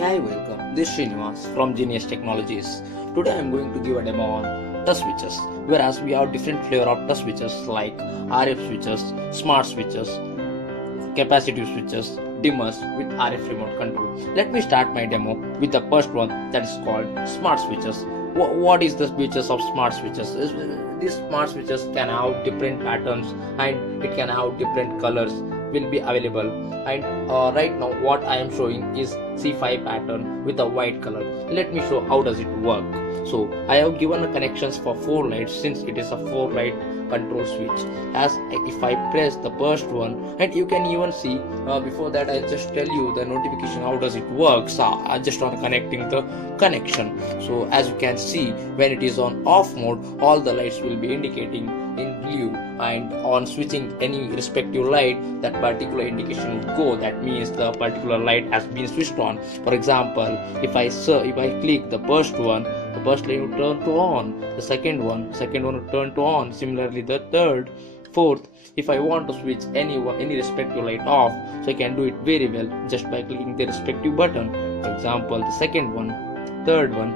Hi, welcome. This is Srinivas from Genius Technologies. Today I am going to give a demo on touch switches. Whereas we have different flavor of touch switches like RF switches, smart switches, capacitive switches, dimmers with RF remote control. Let me start my demo with the first one, that is called smart switches. What is the features of smart switches? These smart switches can have different patterns and it can have different colors will be available, and right now what I am showing is C5 pattern with a white color. Let me show how does it work. So I have given a connections for 4 lights since it is a 4 light control switch. As if I press the first one, and you can even see before that I'll just tell you the notification how does it work. So I just on connecting the connection. So as you can see, when it is on off mode, all the lights will be indicating in blue, and on switching any respective light, that particular indication would go. That means the particular light has been switched on. For example, if I click the first one, the first light will turn to on. The second one will turn to on. Similarly, the third, fourth. If I want to switch any respective light off, so I can do it very well just by clicking the respective button. For example, the second one, third one,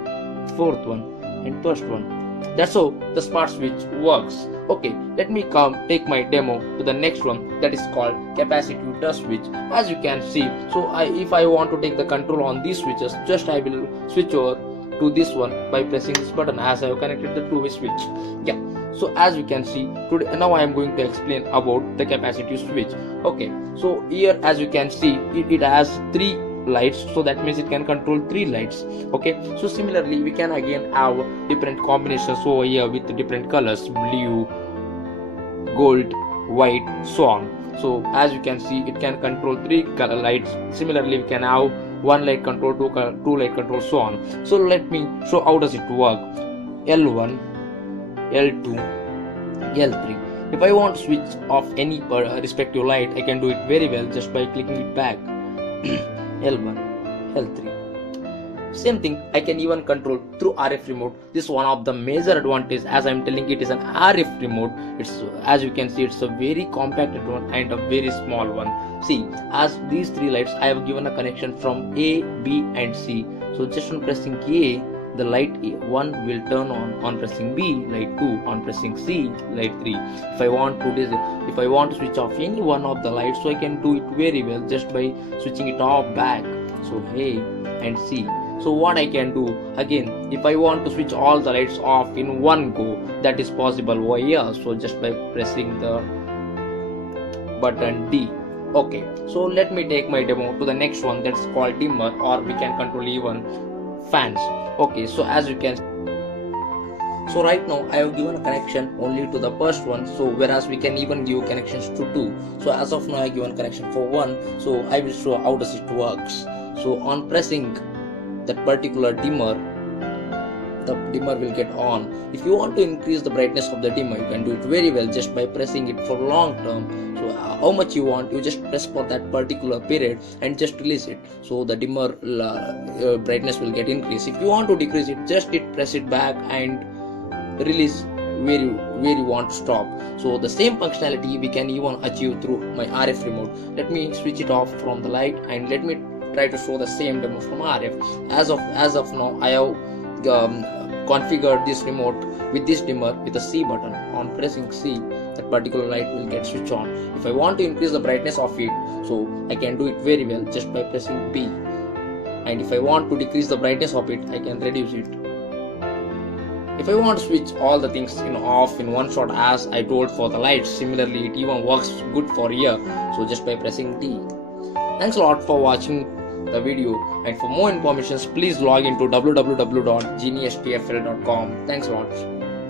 fourth one, and first one. That's how the smart switch works. Okay, let me take my demo to the next one, that is called capacitive touch switch. As you can see, so if I want to take the control on these switches, just I will switch over to this one by pressing this button, as I have connected the two-way switch. Yeah, so as you can see today, now I am going to explain about the capacitive switch. Okay, so here as you can see, it has 3 lights, so that means it can control 3 lights. Okay, so similarly we can again have different combinations over here with different colors: blue, gold, white, so on. So as you can see, it can control 3 color lights. Similarly we can have 1 light control, 2 light control, so on. So let me show how does it work. L1, L2, L3. If I want to switch off any respective light, I can do it very well just by clicking it back. L1, L3. Same thing, I can even control through RF remote. This is one of the major advantage, as I am telling it is an RF remote. It's, as you can see, it's a very compacted one and a very small one. See, as these 3 lights, I have given a connection from A, B and C. So just on pressing A, the light 1 will turn on pressing B, light 2 on pressing C, light 3. If I want to switch off any one of the lights, so I can do it very well just by switching it off back. So A and C. So what I can do, again, if I want to switch all the lights off in one go, that is possible over here. So just by pressing the button D. Okay, so let me take my demo to the next one, that's called dimmer, or we can control even fans. Okay, so as you can, so right now I have given a connection only to the first one, so whereas we can even give connections to 2. So as of now I have given connection for 1, so I will show how does it works. So on pressing that particular dimmer, the dimmer will get on. If you want to increase the brightness of the dimmer, you can do it very well just by pressing it for long term. So how much you want, you just press for that particular period and just release it, so the dimmer brightness will get increased. If you want to decrease it, just press it back and release where you want to stop. So the same functionality we can even achieve through my RF remote. Let me switch it off from the light and let me try to show the same demo from RF. As of now I have configured this remote with this dimmer with the C button. On pressing C, that particular light will get switched on. If I want to increase the brightness of it, so I can do it very well just by pressing B. And if I want to decrease the brightness of it, I can reduce it. If I want to switch all the things off in one shot, as I told for the lights, similarly it even works good for here. So just by pressing D. Thanks a lot for watching the video, and for more information please log into www.geniustfl.com. Thanks a lot.